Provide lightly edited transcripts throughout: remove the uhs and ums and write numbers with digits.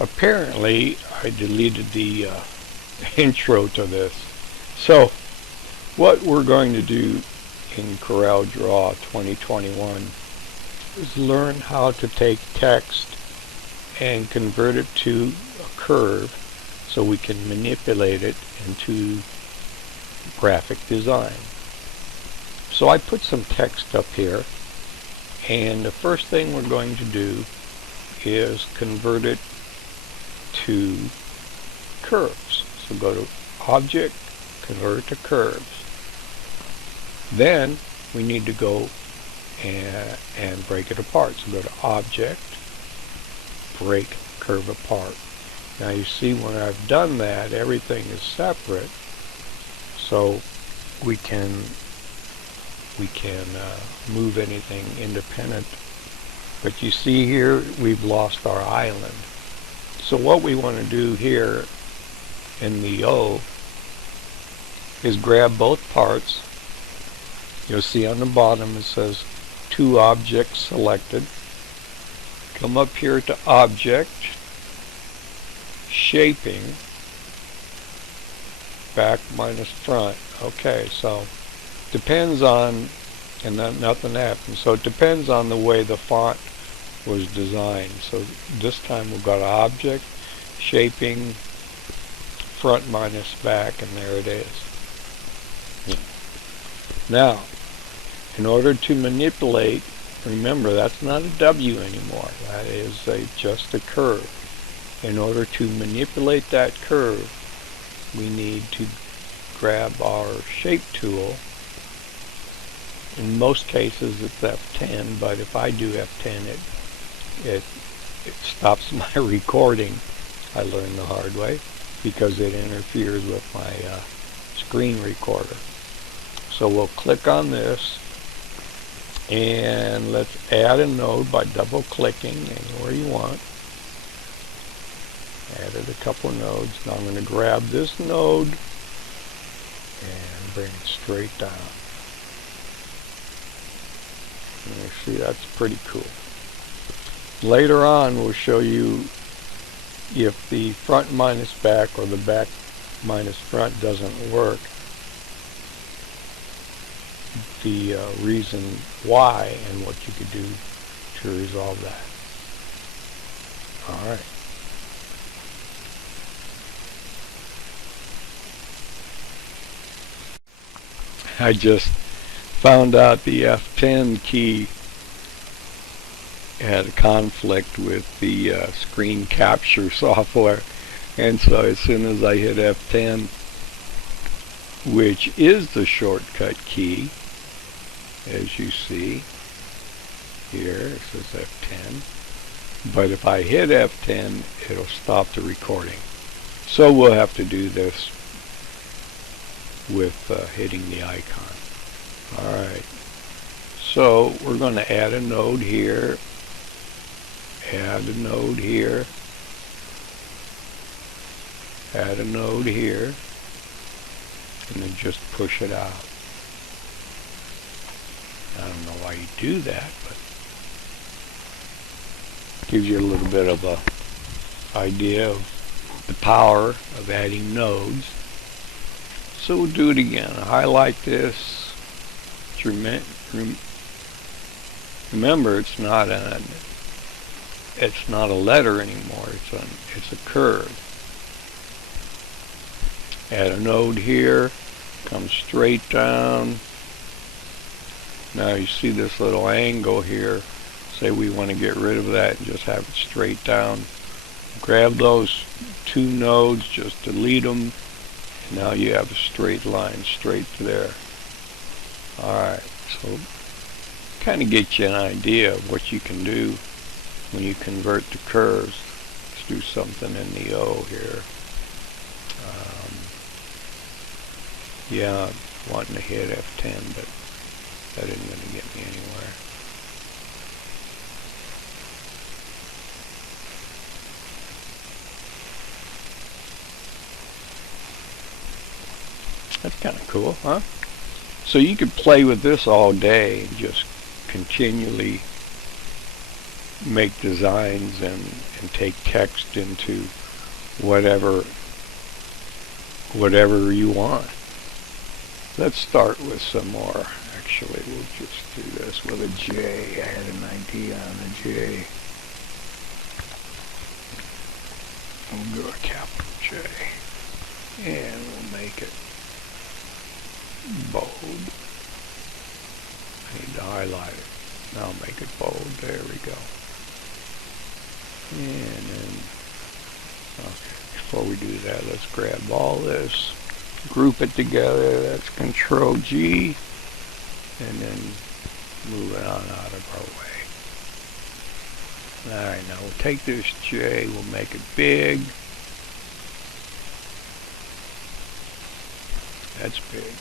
Apparently I deleted the intro to this. So what we're going to do in CorelDraw 2021 is learn how to take text and convert it to a curve so we can manipulate it into graphic design. So I put some text up here, and the first thing we're going to do is convert it to curves. So go to Object, Convert to Curves. Then we need to go and break it apart. So go to Object, Break Curve Apart. Now you see when I've done that, everything is separate, so we can move anything independent. But you see here we've lost our island. So what we want to do here in the O is grab both parts. You'll see on the bottom it says 2 objects selected. Come up here to Object, Shaping, Back minus Front. Okay, so depends on, and then nothing happens. So it depends on the way the font was designed. So this time we've got Object, Shaping, Front minus Back, and there it is. Now, in order to manipulate, remember that's not a W anymore. That is just a curve. In order to manipulate that curve, we need to grab our shape tool. In most cases it's F10, but if I do F10 it stops my recording. I learned the hard way because it interferes with my screen recorder. So we'll click on this and let's add a node by double clicking anywhere you want. Added a couple nodes. Now I'm going to grab this node and bring it straight down. And you see that's pretty cool. Later on we'll show you if the front minus back or the back minus front doesn't work, the reason why and what you could do to resolve that. Alright. I just found out the F10 key had a conflict with the screen capture software, and so as soon as I hit F10, which is the shortcut key, as you see here, it says F10, but if I hit F10 it'll stop the recording. So we'll have to do this with hitting the icon. Alright, so we're going to add a node here, add a node here, add a node here, and then just push it out. I don't know why you do that, but it gives you a little bit of a idea of the power of adding nodes. So we'll do it again. Highlight this. Remember, it's not a letter anymore. It's a curve. Add a node here. Come straight down. Now you see this little angle here. Say we want to get rid of that and just have it straight down. Grab those 2 nodes, just delete them. Now you have a straight line straight to there. Alright, so kind of get you an idea of what you can do when you convert to curves. Let's do something in the O here. Yeah, I'm wanting to hit F10, but that isn't going to get me anywhere. That's kind of cool, huh? So you could play with this all day and just continually make designs and take text into whatever you want. Let's start with some more. Actually, we'll just do this with a J. I had an idea on a J. We'll go a capital J. And we'll make it bold. I need to highlight it. Now I'll make it bold. There we go. And then, okay, before we do that, let's grab all this, group it together. That's Control G, and then move it on out of our way. Alright, now we'll take this J, we'll make it big. That's big.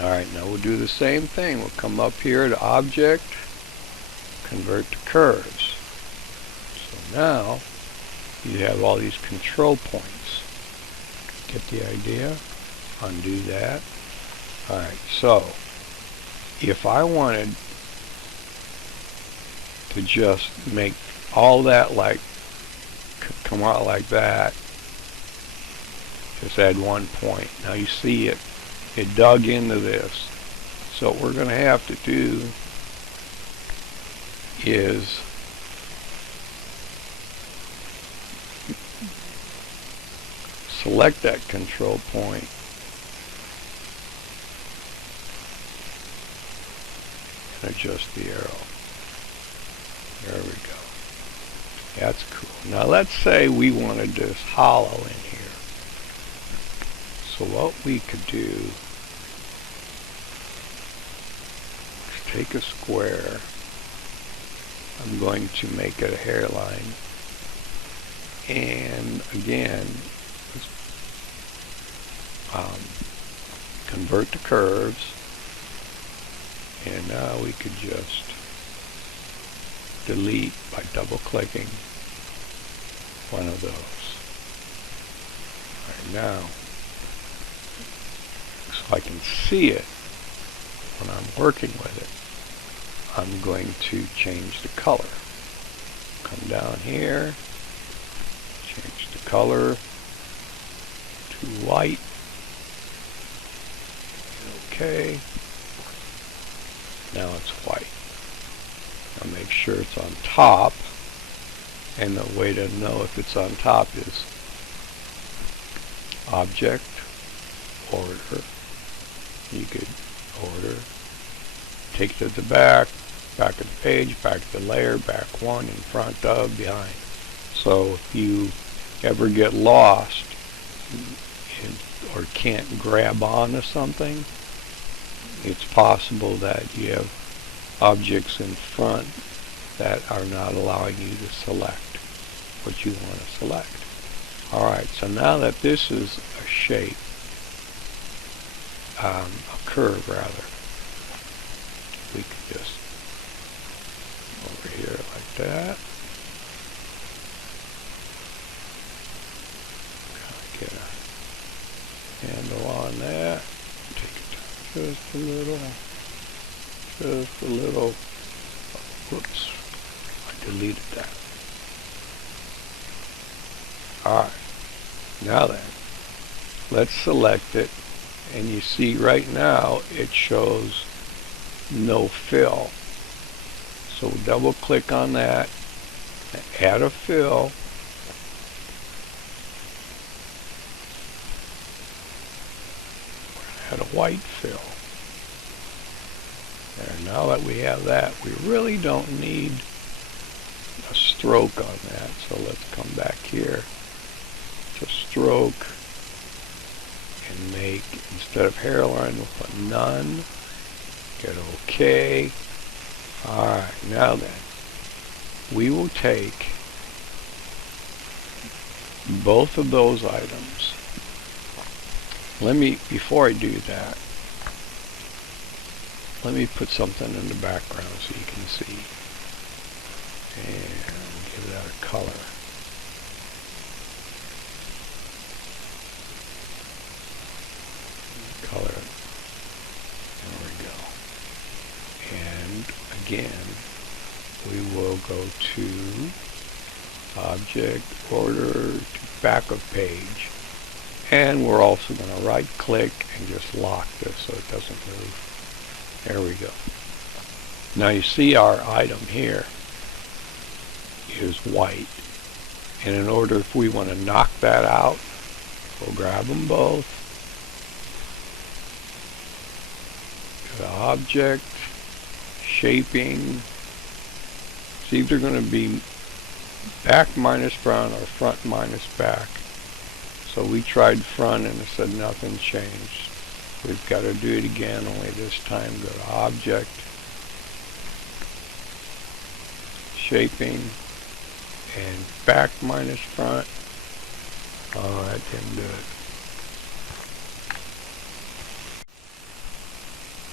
Alright, now we'll do the same thing. We'll come up here to Object, Convert to Curves. So now you have all these control points. Get the idea? Undo that. Alright, so if I wanted to just make all that like come out like that, just add one point. Now you see it dug into this. So what we're going to have to do is select that control point and adjust the arrow. There we go. That's cool. Now let's say we wanted this hollow in here. So what we could do is take a square. I'm going to make it a hairline. And again, convert to curves. And now we could just delete by double clicking one of those. Right now, so I can see it when I'm working with it, I'm going to change the color. Come down here, change the color to white. Okay. Now it's white. Now make sure it's on top, and the way to know if it's on top is Object, Order. You could order, take it to the back of the page, back to the layer, back one, in front of, behind. So if you ever get lost or can't grab onto something, it's possible that you have objects in front that are not allowing you to select what you want to select. Alright, so now that this is a shape, a curve rather, we could just over here like that. Get a handle on that. Take it down just a little. Whoops, I deleted that. Alright, now then, let's select it, and you see right now it shows no fill. So double click on that, add a fill, add a white fill. There, now that we have that, we really don't need a stroke on that. So let's come back here to stroke and make, instead of hairline, we'll put none. Get OK. Alright, now then, we will take both of those items. Let me, before I do that, let me put something in the background so you can see. And give that a color. Color it. There we go. And again, we will we'll go to Object, Order, to Back of Page. And we're also going to right click and just lock this so it doesn't move. There we go. Now you see our item here is white. And in order, if we want to knock that out, we'll grab them both. Go to Object, Shaping. It's either going to be back minus front or front minus back. So we tried front and it said nothing changed. We've got to do it again, only this time go to Object, Shaping, and back minus front. Oh, that didn't do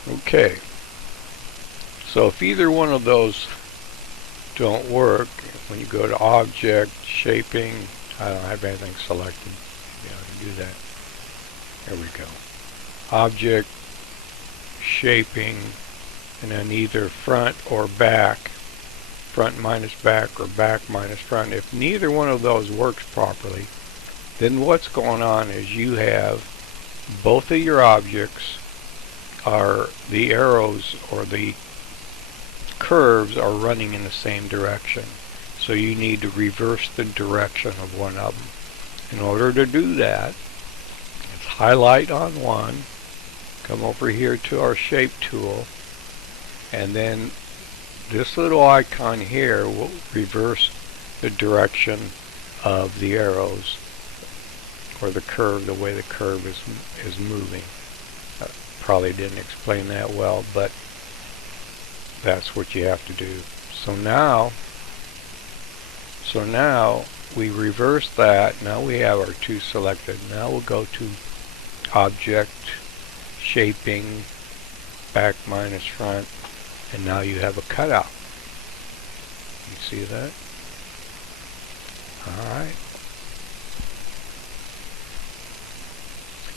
it. Okay. So if either one of those don't work, when you go to Object, Shaping, I don't have anything selected. Do that. There we go. Object, Shaping, and then either front or back, front minus back or back minus front. If neither one of those works properly, then what's going on is you have both of your objects are the arrows or the curves are running in the same direction. So you need to reverse the direction of one of them. In order to do that, let's highlight on one, come over here to our shape tool, and then this little icon here will reverse the direction of the arrows or the curve, the way the curve is moving. I probably didn't explain that well, but that's what you have to do. So now we reverse that. Now we have our two selected. Now we'll go to Object, Shaping, back minus front, and now you have a cutout. You see that? Alright.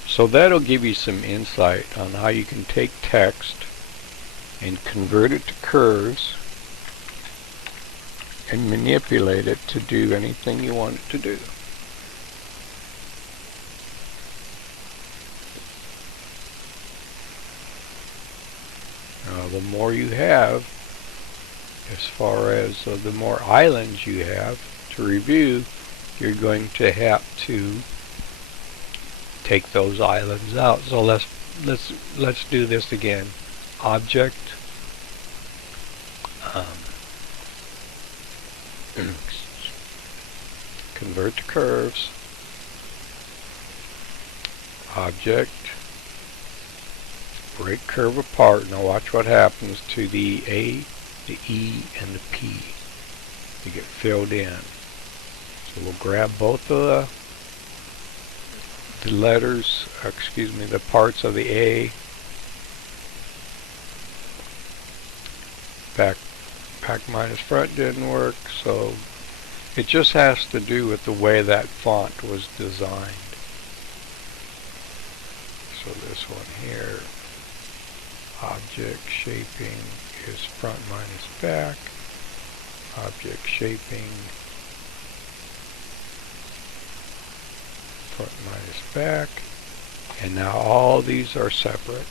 So that'll give you some insight on how you can take text and convert it to curves and manipulate it to do anything you want it to do. Now, the more you have, as far as the more islands you have to review, you're going to have to take those islands out. So let's do this again. Object, convert to curves, Object, break curve apart. Now watch what happens to the A, the E, and the P. They get filled in. So we'll grab both of the letters, the parts of the A, back minus front didn't work, so it just has to do with the way that font was designed. So this one here, Object Shaping is front minus back, Object Shaping, front minus back, and now all these are separate.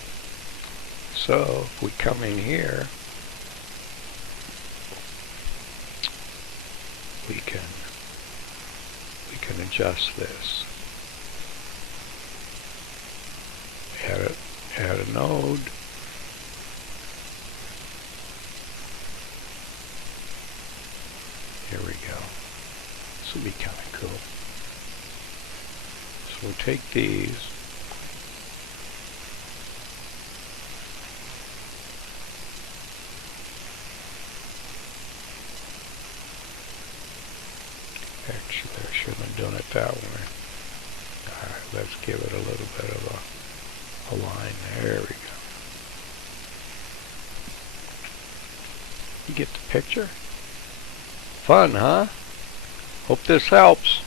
So if we come in here, we can adjust this. Add a node. Here we go. This will be kind of cool. So we'll take these. Actually, I shouldn't have done it that way. Alright, let's give it a little bit of a line. There we go. You get the picture? Fun, huh? Hope this helps.